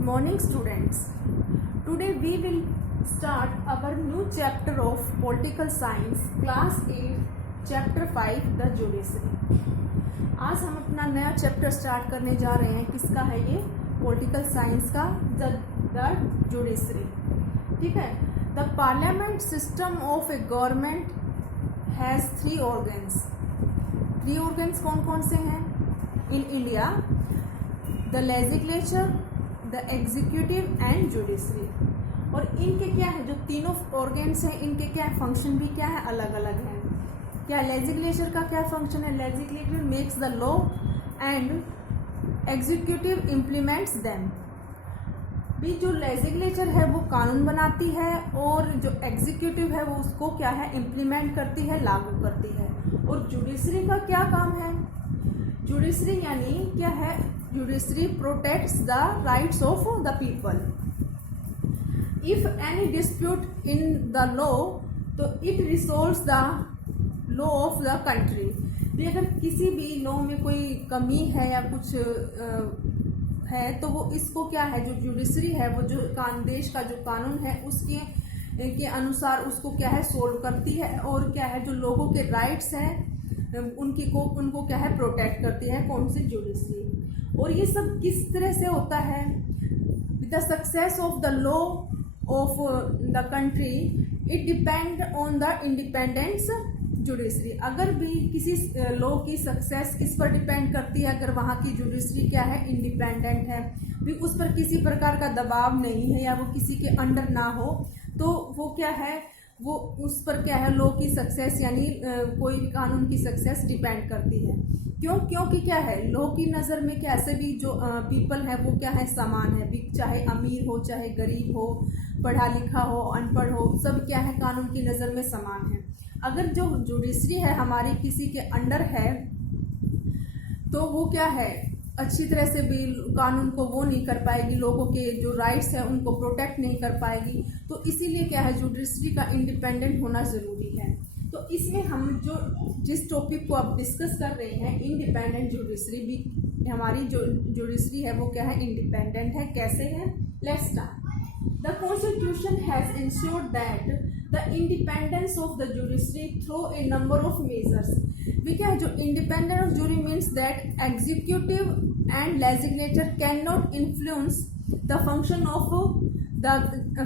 Morning students. Today we will start our new chapter of political science, class 8, chapter 5, the judiciary. आज हम अपना नया chapter start करने जा रहे हैं. किसका है ये? पॉलिटिकल साइंस का, द जुडिशरी. ठीक है. The parliament system of A government has 3 organs. 3 organs कौन कौन से हैं in India? The legislature, the executive and judiciary. और इनके क्या है, जो तीनों ऑर्गेन्स हैं, इनके क्या है फंक्शन भी क्या है, अलग अलग है. क्या लेजिस्लेचर का क्या फंक्शन है? Legislature makes the law and executive implements them. भी जो लेजिस्लेचर है वो कानून बनाती है और जो एग्जीक्यूटिव है वो उसको क्या है, इम्प्लीमेंट करती है, लागू करती है. और जुडिशरी का क्या काम है? जुडिशरी यानी क्या है? Judiciary protects the rights of the people. If any dispute in the law तो it resolves the law of the country. भी अगर किसी भी लॉ में कोई कमी है या कुछ है तो वो इसको क्या है, जो जुडिशरी है वो जो देश का जो कानून है उसके के अनुसार उसको क्या है, सोल्व करती है. और क्या है, जो लोगों के राइट्स हैं उनको क्या है, प्रोटेक्ट करती है. कौन सी? जुडिशरी. और ये सब किस तरह से होता है? With the success of the law of the country it depend on the independence judiciary. अगर भी किसी लॉ की सक्सेस किस पर डिपेंड करती है? अगर वहाँ की जुडिशरी क्या है, इंडिपेंडेंट है, भी उस पर किसी प्रकार का दबाव नहीं है या वो किसी के अंडर ना हो, तो वो क्या है, वो उस पर क्या है, लॉ की सक्सेस यानी कोई भी कानून की सक्सेस डिपेंड करती है. क्योंकि क्या है, लॉ की नज़र में क्या ऐसे भी जो पीपल है वो क्या है, समान है. भी चाहे अमीर हो, चाहे गरीब हो, पढ़ा लिखा हो, अनपढ़ हो, सब क्या है, कानून की नज़र में समान है. अगर जो जुडिशरी है हमारी किसी के अंडर है तो वो क्या है, अच्छी तरह से भी कानून को वो नहीं कर पाएगी, लोगों के जो राइट्स है उनको प्रोटेक्ट नहीं कर पाएगी. तो इसीलिए क्या है, जुडिशरी का इंडिपेंडेंट होना ज़रूरी है. तो इसमें हम जिस टॉपिक को अब डिस्कस कर रहे हैं, इंडिपेंडेंट जुडिशरी, भी हमारी जो जुडिशरी है वो क्या है, इंडिपेंडेंट है. कैसे है? Let's start. The constitution has insured that the independence of the judiciary through a number of measures. भी क्या है, जो इंडिपेंडेंट ऑफ जुरी means that executive and legislature can not influence the function of the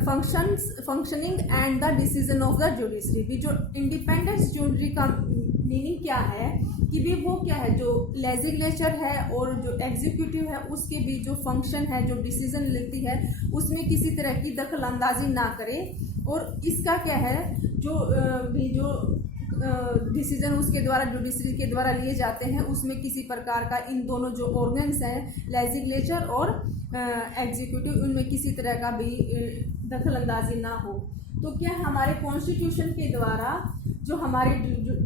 functioning and the decision of the judiciary. भी जो independence judiciary का meaning क्या है कि भी वो क्या है, जो लेजिस्लेचर है और जो एग्जीक्यूटिव है उसके भी जो फंक्शन है, जो डिसीजन लेती है, उसमें किसी तरह की दखल अंदाजी ना करे. और इसका क्या है, जो भी जो डिसीजन उसके द्वारा जुडिशरी के द्वारा लिए जाते हैं उसमें किसी प्रकार का, इन दोनों जो ऑर्गन्स हैं लेजिस्लेचर और एग्जीक्यूटिव, उनमें किसी तरह का भी दखल अंदाजी ना हो. तो क्या हमारे कॉन्स्टिट्यूशन के द्वारा जो हमारी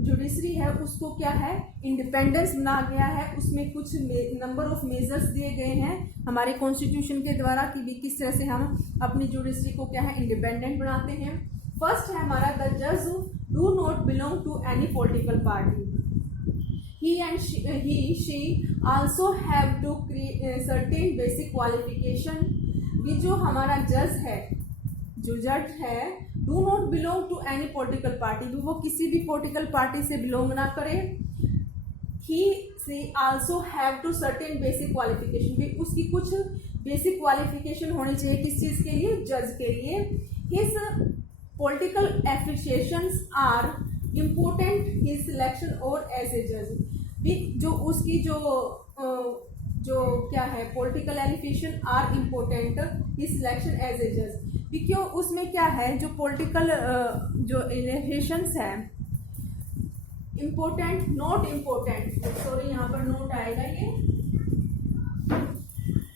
जुडिशरी है उसको क्या है, इंडिपेंडेंस बना गया है. उसमें कुछ नंबर ऑफ मेजर्स दिए गए हैं हमारे कॉन्स्टिट्यूशन के द्वारा कि भी किस तरह से हम अपनी जुडिशरी को क्या है, इंडिपेंडेंट बनाते हैं. फर्स्ट है हमारा, द जज do not belong to any political party. she also have to create certain basic qualification. भी जो हमारा जज है, जो जज है, do not belong to any political party, भी वो किसी भी पॉलिटिकल पार्टी से बिलोंग ना करे. he also have to certain basic qualification. भी उसकी कुछ बेसिक क्वालिफिकेशन होनी चाहिए. किस चीज़ के लिए? जज के लिए. his political affiliations are important his selection or as a judge. भी जो उसकी जो क्या है, political qualification are important his selection as a जज. भी क्यों, उसमें क्या है, जो पॉलिटिकल जो एलिफिकेशंस है, इम्पोर्टेंट, नॉट इम्पोर्टेंट, सॉरी यहाँ पर नोट आएगा ये,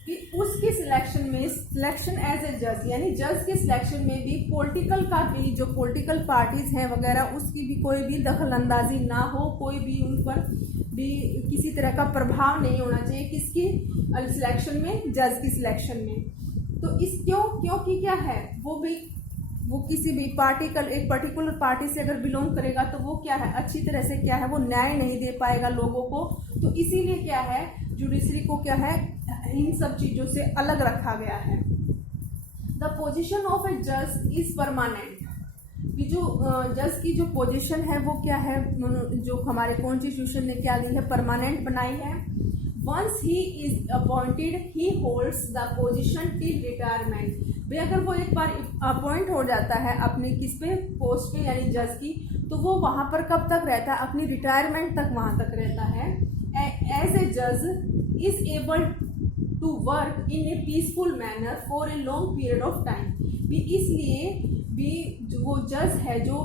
कि उसके सिलेक्शन में, सिलेक्शन एज ए जज यानी जज के सिलेक्शन में भी पॉलिटिकल का भी, जो पॉलिटिकल पार्टीज हैं वगैरह, उसकी भी कोई भी दखल अंदाजी ना हो, कोई भी उन पर भी किसी तरह का प्रभाव नहीं होना चाहिए. किसकी सिलेक्शन में? जज की सिलेक्शन में. तो इस क्योंकि क्या है, वो किसी भी एक पर्टिकुलर पार्टी से अगर बिलोंग करेगा तो वो क्या है, अच्छी तरह से क्या है, वो न्याय नहीं दे पाएगा लोगों को. तो इसीलिए क्या है, जुडिशरी को क्या है, इन सब चीज़ों से अलग रखा गया है। द पोजिशन ऑफ ए जज इज परमानेंट, कि जो जज की जो पोजीशन है वो क्या है, जो हमारे कॉन्स्टिट्यूशन ने क्या ली है, परमानेंट बनाई है। Once he is appointed he holds the position till retirement. भाई अगर वो एक बार अपॉइंट हो जाता है अपने किस पे, पोस्ट पे यानी जज की, तो वो वहां पर कब तक रहता है, अपनी रिटायरमेंट तक वहां तक रहता है। एज ए जज is able to work in a peaceful manner for a long period of time. इसलिए भी वो जज है जो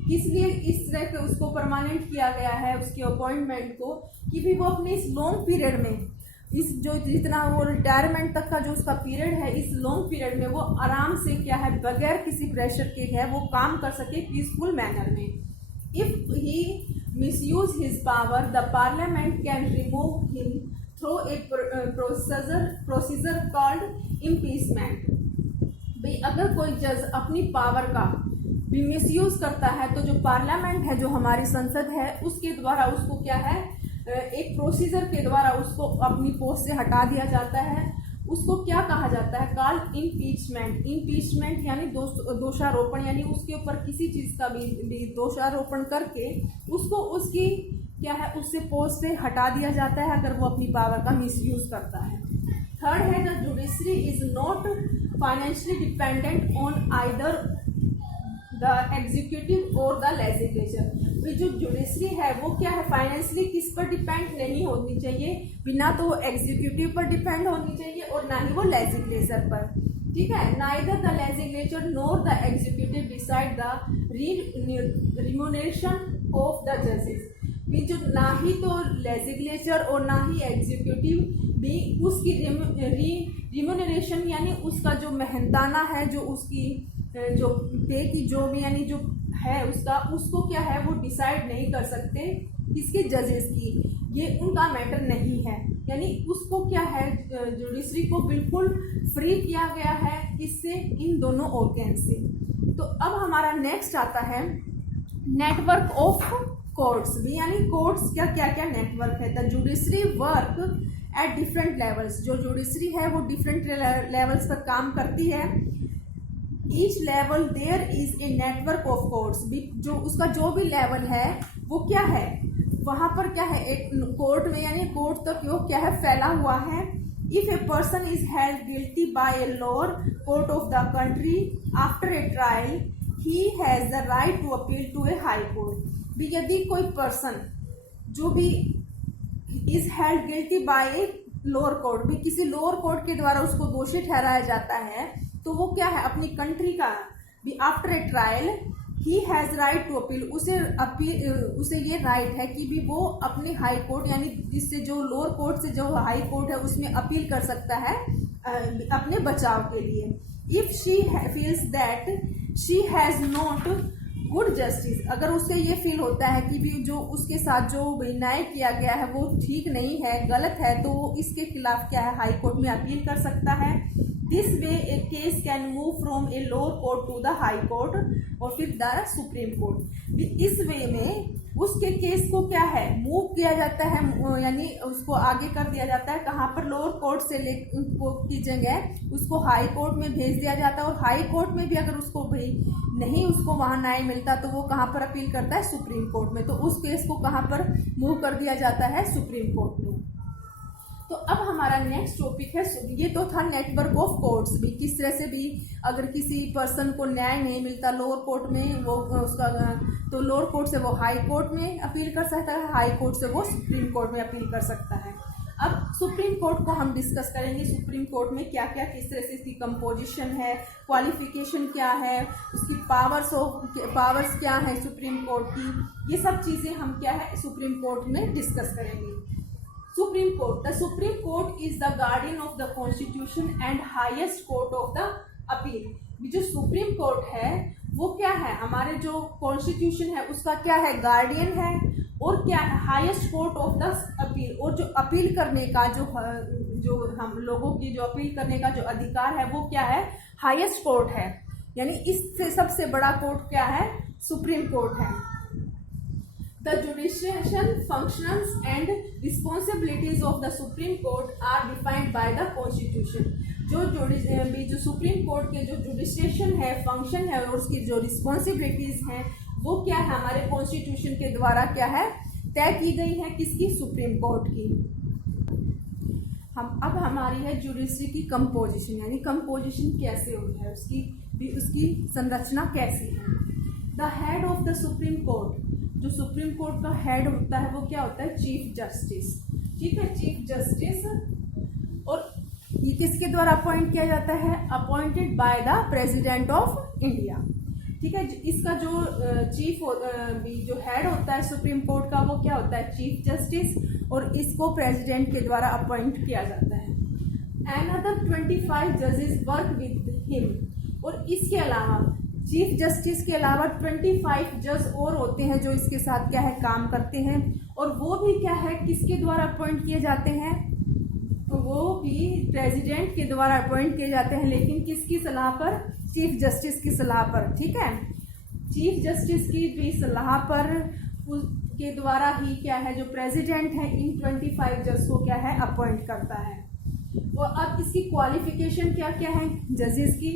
किस लिए इस तरह के उसको परमानेंट किया गया है, उसके अपॉइंटमेंट को, कि भी वो अपने इस लॉन्ग पीरियड में, इस जो जितना वो रिटायरमेंट तक का जो उसका पीरियड है, इस लॉन्ग पीरियड में वो आराम से क्या है, बगैर किसी प्रेशर के है वो काम कर सके पीसफुल मैनर में। If he misuse his power the parliament can remove him through a procedure called impeachment. भाई अगर कोई जज अपनी पावर का भी मिसयूज करता है तो जो पार्लियामेंट है, जो हमारी संसद है, उसके द्वारा उसको क्या है, एक प्रोसीजर के द्वारा उसको अपनी पोस्ट से हटा दिया जाता है। उसको क्या कहा जाता है, कॉल्ड इम्पीचमेंट। इम्पीचमेंट यानी दोषारोपण, यानी उसके ऊपर किसी चीज का भी दोषारोपण करके उसको उसकी क्या है, उससे पोस्ट से हटा दिया जाता है अगर वो अपनी पावर का मिसयूज करता है। थर्ड है the judiciary is not financially dependent on either the executive और द लेजिस्लेचर। जो जुडिशरी है वो क्या है, फाइनेंशियली किस पर डिपेंड नहीं होनी चाहिए, बिना तो वो एग्जीक्यूटिव पर डिपेंड होनी चाहिए और ना ही वो लेजिस्लेचर पर। ठीक है, neither the legislature NOR the executive decide the remuneration of the जजेस। भी जो ना ही तो लेजिस्लेचर और ना ही एग्जीक्यूटिव भी उसकी रिम्यूनरेशन यानी उसका जो मेहनताना है, जो उसकी जो पे की जो भी यानी जो है उसका, उसको क्या है वो डिसाइड नहीं कर सकते किसके, जजेस की। ये उनका मैटर नहीं है, यानी उसको क्या है, जुडिशरी को बिल्कुल फ्री किया गया है इससे, इन दोनों ऑर्गन से। तो अब हमारा नेक्स्ट आता है नेटवर्क ऑफ कोर्ट्स भी, यानी कोर्ट्स क्या क्या क्या नेटवर्क है। The judiciary work at different levels. जो जुडिशरी है वो डिफरेंट लेवल्स पर काम करती है। Each level there is a network of courts. जो उसका जो भी लेवल है वो क्या है, वहां पर क्या है, एक कोर्ट में यानी कोर्ट तक वो क्या है, फैला हुआ है। If a person is held guilty by a lower court of the country after a trial he has the right to appeal to a high court. भी यदि कोई पर्सन जो भी is held guilty by a lower court, भी किसी lower court के द्वारा उसको दोषी ठहराया जाता है, तो वो क्या है, अपनी कंट्री का भी after a trial he has right to appeal. उसे ये राइट है कि भी वो अपने हाई कोर्ट यानी जिससे जो लोअर कोर्ट से जो हाई कोर्ट है उसमें अपील कर सकता है अपने बचाव के लिए। If she feels that she has not good justice, अगर उसे ये फील होता है कि भी जो उसके साथ जो न्याय किया गया है वो ठीक नहीं है, गलत है, तो वो इसके खिलाफ क्या है, हाई कोर्ट में अपील कर सकता है। This way a case can move from a lower court to the high court और फिर द सुप्रीम कोर्ट। इस वे में उसके केस को क्या है, मूव किया जाता है, यानी उसको आगे कर दिया जाता है। कहाँ पर, लोअर कोर्ट से की जगह उसको हाई कोर्ट में भेज दिया जाता है। और हाई कोर्ट में भी अगर उसको भाई नहीं उसको वहां न्याय मिलता तो वो कहाँ पर अपील करता है, सुप्रीम कोर्ट में। तो उस केस को कहाँ पर मूव कर दिया जाता है, सुप्रीम कोर्ट में। तो अब हमारा नेक्स्ट टॉपिक है, ये तो था नेटवर्क ऑफ कोर्ट्स भी, किस तरह से भी अगर किसी पर्सन को न्याय नहीं मिलता लोअर कोर्ट में, वो उसका तो लोअर कोर्ट से वो हाई कोर्ट में अपील कर सकता है, हाई कोर्ट से वो सुप्रीम कोर्ट में अपील कर सकता है। अब सुप्रीम कोर्ट को हम डिस्कस करेंगे, सुप्रीम कोर्ट में क्या क्या किस तरह से इसकी कंपोजिशन है, क्वालिफिकेशन क्या है, उसकी पावर्स क्या है सुप्रीम कोर्ट की, ये सब चीजें हम क्या है सुप्रीम कोर्ट में डिस्कस करेंगे। Supreme court, the supreme court is the guardian of the constitution and highest court of the appeal. जो सुप्रीम कोर्ट है वो क्या है, हमारे जो कॉन्स्टिट्यूशन है उसका क्या है, गार्डियन है, और क्या है, highest court of the appeal. और जो अपील करने का जो हम लोगों की जो अपील करने का जो अधिकार है वो क्या है, हाईएस्ट कोर्ट है, यानी इससे सबसे बड़ा कोर्ट क्या है, सुप्रीम कोर्ट है। The jurisdiction, functions and responsibilities of the Supreme Court are defined by the Constitution. जो सुप्रीम कोर्ट के जो जुडिस्ट्रेशन है, फंक्शन है और उसकी जो रिस्पॉन्सिबिलिटीज हैं वो क्या है, हमारे कॉन्स्टिट्यूशन के द्वारा क्या है, तय की गई है। किसकी? सुप्रीम कोर्ट की। हम अब हमारी है जुडिशरी की कंपोजिशन, यानी कंपोजिशन कैसे हुई है, उसकी संरचना कैसी है। The head of the supreme court, जो सुप्रीम कोर्ट का हेड होता है वो क्या होता है? Chief justice. ठीक है, चीफ जस्टिस। और ये किसके द्वारा अपॉइंट किया जाता है? Appointed by the president of India. ठीक है, इसका जो जो हेड होता है सुप्रीम कोर्ट का वो क्या होता है? Chief justice. और इसको प्रेसिडेंट के द्वारा अपॉइंट किया जाता है। Another 25 जजेस वर्क विद हिम। और इसके अलावा चीफ जस्टिस के अलावा 25 जज और होते हैं जो इसके साथ क्या है, काम करते हैं। और वो भी क्या है, किसके द्वारा अपॉइंट किए जाते हैं? वो भी प्रेसिडेंट के द्वारा अपॉइंट किए जाते हैं, लेकिन किसकी सलाह पर? चीफ जस्टिस की सलाह पर। ठीक है, चीफ जस्टिस की भी सलाह पर के द्वारा ही क्या है, जो प्रेसिडेंट है इन 25 जज को क्या है, अपॉइंट करता है। और अब इसकी क्वालिफिकेशन क्या क्या है जजेस की?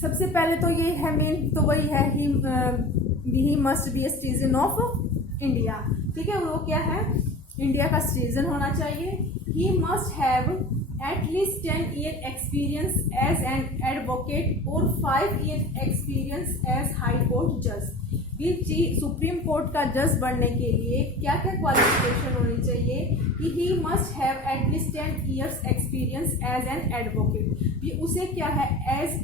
सबसे पहले तो ये है, मेन तो वही है, he must be a citizen of India. ठीक है, वो क्या है, इंडिया का सिटीजन होना चाहिए। He must have at least 10 year experience as an advocate और 5 year experience as high court जज। सुप्रीम कोर्ट का जज बनने के लिए क्या क्या क्वालिफिकेशन होनी चाहिए? कि he must have at least 10 years experience as an advocate. उसे क्या है, एज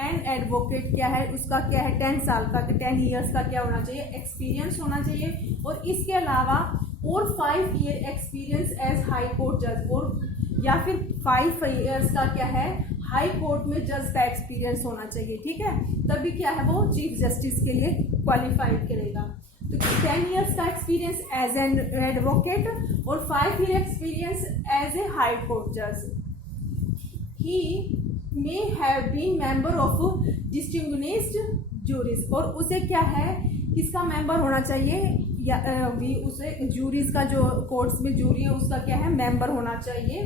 एन एडवोकेट क्या है, उसका क्या है, 10 साल का, 10 ईयर्स का क्या होना चाहिए, एक्सपीरियंस होना चाहिए। और इसके अलावा और 5 year experience as high court जज, और या फिर 5 ईयर्स का क्या है, हाई कोर्ट में जज का एक्सपीरियंस होना चाहिए। ठीक है, तभी क्या है, वो चीफ जस्टिस के लिए क्वालिफाइड करेगा। तो 10 ईयर्स का एक्सपीरियंस एज एन एडवोकेट और 5 year experience as a high court जज। He may have been member of distinguished juries. और उसे क्या है, किसका मेंबर होना चाहिए, या भी उसे जूरीज का, जो कोर्ट्स में जूरी है उसका क्या है, मेंबर होना चाहिए।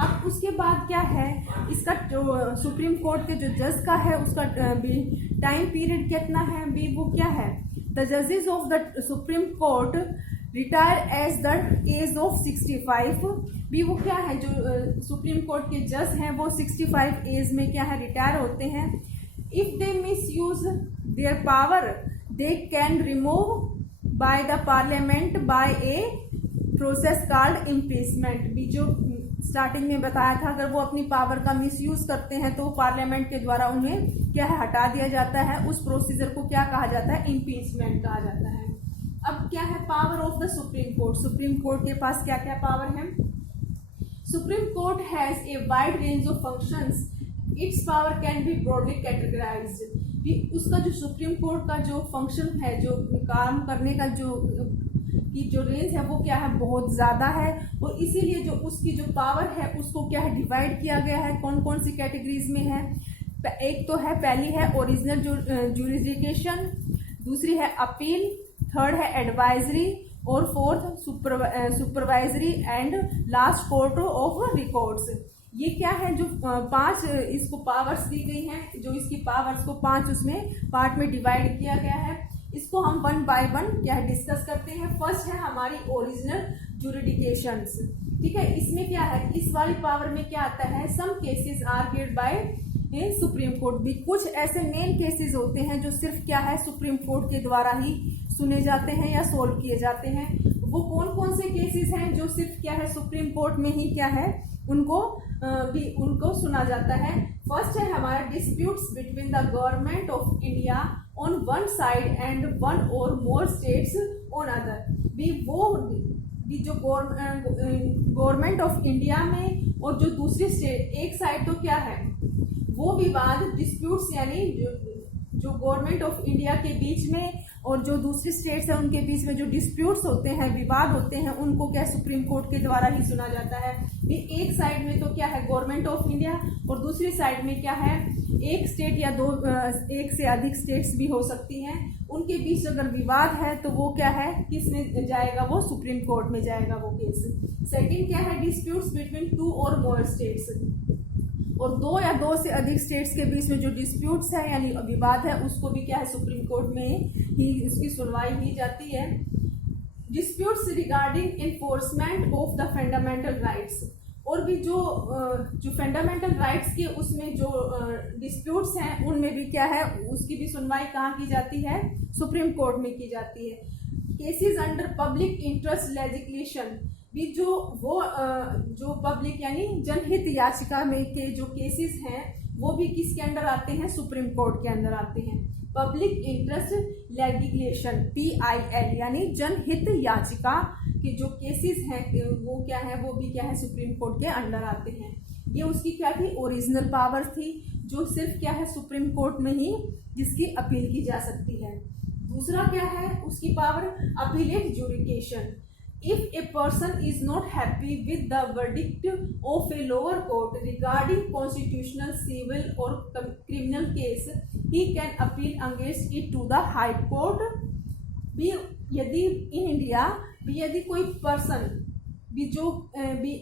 अब उसके बाद क्या है, इसका जो सुप्रीम कोर्ट के जो जज का है उसका टाइम पीरियड कितना है, भी वो क्या है, द जजेस of the supreme court retire as the age of 65। भी वो क्या है, जो सुप्रीम कोर्ट के जज हैं वो 65 एज में क्या है, रिटायर होते हैं। If they mis their power they can remove by the parliament by a process called impeachment. भी जो स्टार्टिंग में बताया था, अगर वो अपनी पावर का मिसयूज करते हैं तो पार्लियामेंट के द्वारा उन्हें क्या है, हटा दिया जाता है। उस प्रोसीजर को क्या कहा जाता है, इम्पीचमेंट कहा जाता है। अब क्या है, power of the supreme court. Supreme court के पास क्या क्या पावर है? Supreme court has a wide range of functions, it's power can be broadly categorised. उसका जो सुप्रीम कोर्ट का जो फंक्शन है, जो काम करने का जो रेंज है वो क्या है, बहुत ज़्यादा है। और इसीलिए जो उसकी जो पावर है उसको क्या है, डिवाइड किया गया है। कौन कौन सी कैटेगरीज में है? एक तो है, पहली है ओरिजिनल जुरिसडिक्शन, दूसरी है अपील, थर्ड है एडवाइजरी, और fourth supervisory and last court of records. ये क्या है, जो 5 इसको पावर्स दी गई हैं, जो इसकी पावर्स को 5 उसमें पार्ट में डिवाइड किया गया है। इसको हम 1 बाय 1 क्या है, डिस्कस करते हैं। फर्स्ट है हमारी ओरिजिनल जुरिडिकेशंस। ठीक है, इसमें क्या है, इस वाली पावर में क्या आता है, some cases are heard by supreme court. भी कुछ ऐसे मेन केसेस होते हैं जो सिर्फ क्या है, सुप्रीम कोर्ट के द्वारा ही सुने जाते हैं या सोल्व किए जाते हैं। वो कौन कौन से केसेस हैं जो सिर्फ क्या है, सुप्रीम कोर्ट में ही क्या है, उनको सुना जाता है। फर्स्ट है हमारा disputes between the government of India on one side and one और मोर स्टेट्स ऑन अदर। भी जो गवर्नमेंट ऑफ इंडिया में और जो दूसरी स्टेट, एक साइड तो क्या है, वो विवाद डिस्प्यूट्स, यानी जो गवर्नमेंट ऑफ इंडिया के बीच में और जो दूसरी स्टेट्स है उनके बीच में जो डिस्प्यूट्स होते हैं, विवाद होते हैं, उनको क्या सुप्रीम कोर्ट के द्वारा ही सुना जाता है। भी एक साइड में तो क्या है गवर्नमेंट ऑफ इंडिया और दूसरी साइड में क्या है एक स्टेट या एक से अधिक स्टेट्स भी हो सकती हैं, उनके बीच अगर विवाद है तो वो क्या है किस में जाएगा, वो सुप्रीम कोर्ट में जाएगा वो केस। सेकंड क्या है डिस्प्यूट्स बिटवीन 2 और मोर स्टेट्स, और 2 या 2 से अधिक स्टेट्स के बीच में जो डिस्प्यूट्स है यानी विवाद है उसको भी क्या है सुप्रीम कोर्ट में ही इसकी सुनवाई की जाती है। Disputes regarding enforcement of the fundamental rights, और भी जो फंडामेंटल राइट्स के उसमें जो डिस्प्यूट्स हैं उनमें भी क्या है उसकी भी सुनवाई कहाँ की जाती है, सुप्रीम कोर्ट में की जाती है। Cases under public interest legislation भी जो पब्लिक यानी जनहित याचिका में के जो केसेस हैं वो भी किसके अंडर आते हैं, सुप्रीम कोर्ट के अंदर आते हैं। पब्लिक इंटरेस्ट लेजिस्लेशन PIL यानी जनहित याचिका के जो केसेस हैं वो क्या है, वो भी क्या है सुप्रीम कोर्ट के अंडर आते हैं। ये उसकी क्या थी ओरिजिनल पावर थी जो सिर्फ क्या है सुप्रीम कोर्ट में ही जिसकी अपील की जा सकती है। दूसरा क्या है उसकी power appellate jurisdiction. If a person is not happy with the verdict of a lower court regarding constitutional, civil or criminal case, he can appeal against it to the High Court. भी यदि in India भी यदि कोई person भी जो भी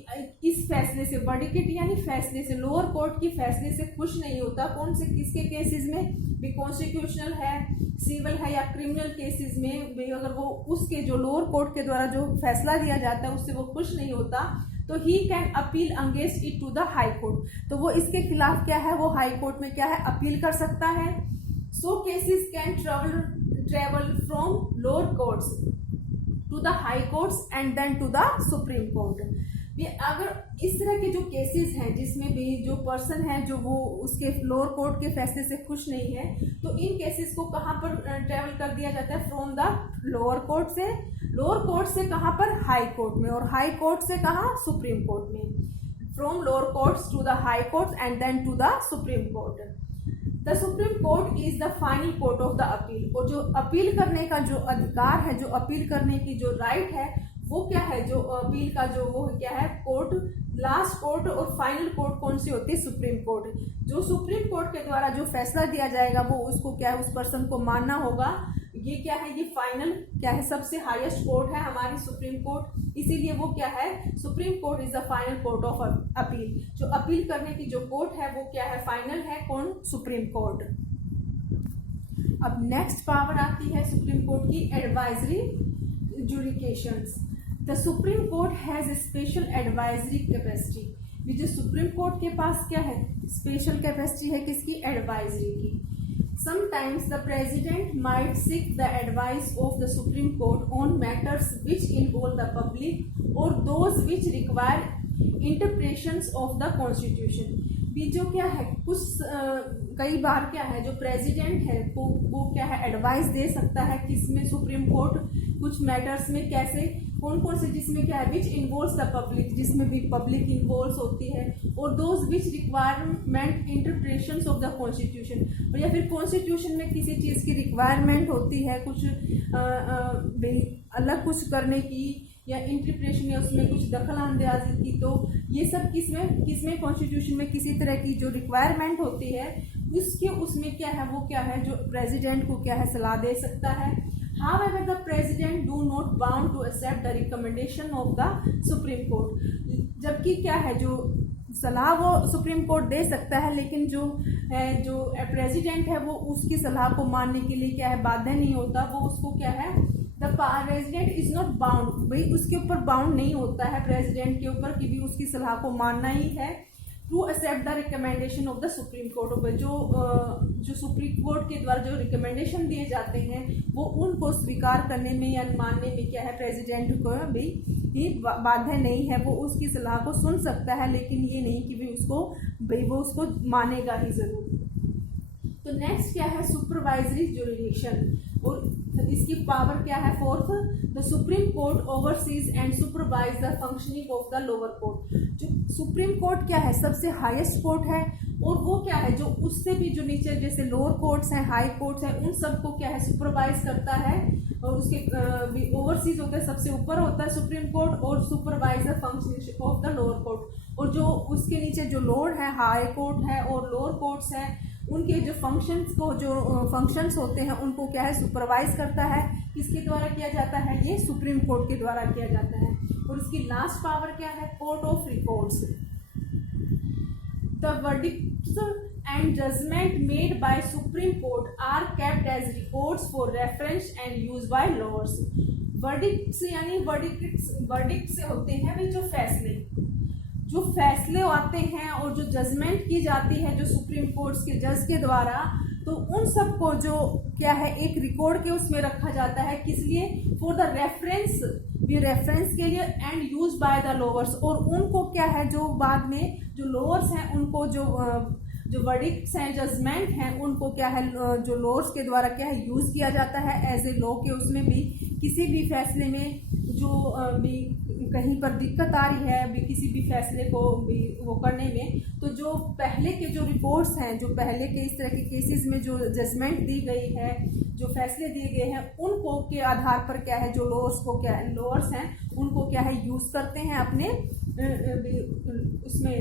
इस फैसले से वर्डिक्ट यानी फैसले से लोअर कोर्ट की फैसले से खुश नहीं होता, कौन से किसके केसेस में भी कॉन्स्टिट्यूशनल है, सिविल है या क्रिमिनल केसेस में भी अगर वो उसके जो लोअर कोर्ट के द्वारा जो फैसला दिया जाता है उससे वो खुश नहीं होता तो he can appeal against it to the high court, तो वो इसके खिलाफ क्या है वो हाई कोर्ट में क्या है अपील कर सकता है। So cases can travel from lower courts to the high courts and then to the supreme court. भी अगर इस तरह के जो केसेस हैं जिसमें भी जो पर्सन है जो वो उसके लोअर कोर्ट के फैसले से खुश नहीं है तो इन केसेस को कहाँ पर ट्रेवल कर दिया जाता है, फ्रॉम द लोअर कोर्ट से कहाँ पर हाई कोर्ट में, और हाई कोर्ट से कहाँ सुप्रीम कोर्ट में। From lower courts to the high courts and then to the supreme court. The supreme court is the final court of the appeal, और जो अपील करने का जो अधिकार है, जो अपील करने की जो राइट है वो क्या है, जो अपील का जो वो क्या है कोर्ट, लास्ट कोर्ट और फाइनल कोर्ट कौन सी होती है, सुप्रीम कोर्ट। जो सुप्रीम कोर्ट के द्वारा जो फैसला दिया जाएगा वो उसको क्या है उस पर्सन को मानना होगा। ये क्या है, ये फाइनल क्या है, सबसे हाईएस्ट कोर्ट है हमारी सुप्रीम कोर्ट, इसीलिए वो क्या है supreme court is the final court of appeal. जो अपील करने की जो कोर्ट है वो क्या है फाइनल है, कौन, सुप्रीम कोर्ट। अब नेक्स्ट पावर आती है सुप्रीम कोर्ट की advisory jurisdictions. The supreme court has special advisory capacity. जो सुप्रीम कोर्ट के पास क्या है स्पेशल कैपेसिटी है किसकी, एडवाइजरी की। Sometimes the president might seek the advice of the Supreme Court on matters which involve the public or those which require interpretations of the Constitution। भी जो क्या है कुछ कई बार क्या है जो प्रेसिडेंट है वो क्या है एडवाइस दे सकता है किसमें, सुप्रीम कोर्ट कुछ मैटर्स में, कैसे कौन कौन से जिसमें क्या है विच इन्वॉल्व्स द पब्लिक, जिसमें भी पब्लिक इन्वॉल्व होती है, और those which requirement interpretations of the constitution, और या फिर कॉन्स्टिट्यूशन में किसी चीज़ की रिक्वायरमेंट होती है कुछ अलग कुछ करने की या इंटरप्रिटेशन या उसमें कुछ दखल अंदाजी की, तो ये सब किसमें कॉन्स्टिट्यूशन में किसी तरह की जो रिक्वायरमेंट होती है उसमें क्या है वो क्या है जो प्रेसिडेंट को क्या है सलाह दे सकता है। However, the president do not bound to accept the recommendation of the Supreme Court। जबकि क्या है जो सलाह वो सुप्रीम कोर्ट दे सकता है लेकिन जो प्रेसिडेंट है वो उसकी सलाह को मानने के लिए क्या है बाध्य नहीं होता, वो उसको क्या है the president is not bound, भाई उसके ऊपर बाउंड नहीं होता है प्रेसिडेंट के ऊपर कि भी उसकी सलाह को मानना ही है, to accept the recommendation of the supreme court. जो सुप्रीम कोर्ट के द्वारा जो रिकमेंडेशन दिए जाते हैं वो उनको स्वीकार करने में या मानने में क्या है प्रेसिडेंट को भी बाध्य नहीं है, वो उसकी सलाह को सुन सकता है लेकिन ये नहीं कि वो उसको मानेगा ही जरूर। तो नेक्स्ट क्या है सुपरवाइजरी जुडिकेशन, और इसकी पावर क्या है fourth, the supreme court overseas and supervise the functioning of the lower court. जो सुप्रीम कोर्ट क्या है सबसे हाईएस्ट कोर्ट है और वो क्या है जो उससे भी जो नीचे जैसे लोअर कोर्ट्स हैं, हाई कोर्ट्स हैं, उन सबको क्या है सुपरवाइज करता है। और उसके ओवरसीज होता है, सबसे ऊपर होता है सुप्रीम कोर्ट और supervisor function of the lower court. और जो उसके नीचे जो लोअर है, हाई कोर्ट है और लोअर कोर्ट्स हैं, उनके जो फंक्शंस होते हैं उनको क्या है सुपरवाइज करता है। किसके द्वारा किया जाता है? ये सुप्रीम कोर्ट के द्वारा किया जाता है। और इसकी लास्ट पावर क्या है? Court of records. The verdicts and judgment made by Supreme Court are kept as records for reference and used by lawyers. verdicts यानी verdicts होते हैं वे जो फैसले आते हैं और जो जजमेंट की जाती है जो सुप्रीम कोर्ट के जज के द्वारा, तो उन सबको जो क्या है एक रिकॉर्ड के उसमें रखा जाता है। किस लिए? फॉर द रेफरेंस के लिए and use by the lowers. और उनको क्या है जो बाद में जो लोअर्स हैं उनको जो वर्डिक्ट्स हैं, जजमेंट हैं, उनको क्या है जो लोअर्स के द्वारा क्या है यूज किया जाता है एज ए लॉ के। उसमें भी किसी भी फैसले में जो भी कहीं पर दिक्कत आ रही है भी किसी भी फैसले को भी वो करने में, तो जो पहले के जो रिपोर्ट्स हैं, जो पहले के इस तरह के केसेस में जो जजमेंट दी गई है, जो फैसले दिए गए हैं, उनको के आधार पर क्या है जो लोअर्स हैं उनको क्या है यूज़ करते हैं अपने उसमें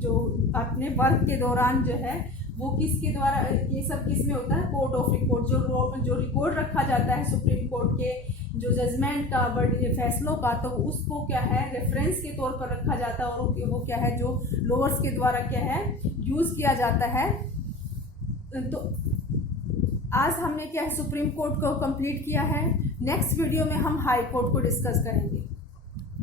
जो अपने वर्क के दौरान जो है वो किसके द्वारा, ये सब किस में होता है? Court of record. जो रिकॉर्ड रखा जाता है सुप्रीम कोर्ट के जो जजमेंट का, फैसलों का, तो उसको क्या है रेफरेंस के तौर पर रखा जाता है और वो क्या है जो लोअर्स के द्वारा क्या है यूज़ किया जाता है। तो आज हमने क्या है सुप्रीम कोर्ट को कंप्लीट किया है। नेक्स्ट वीडियो में हम हाई कोर्ट को डिस्कस करेंगे।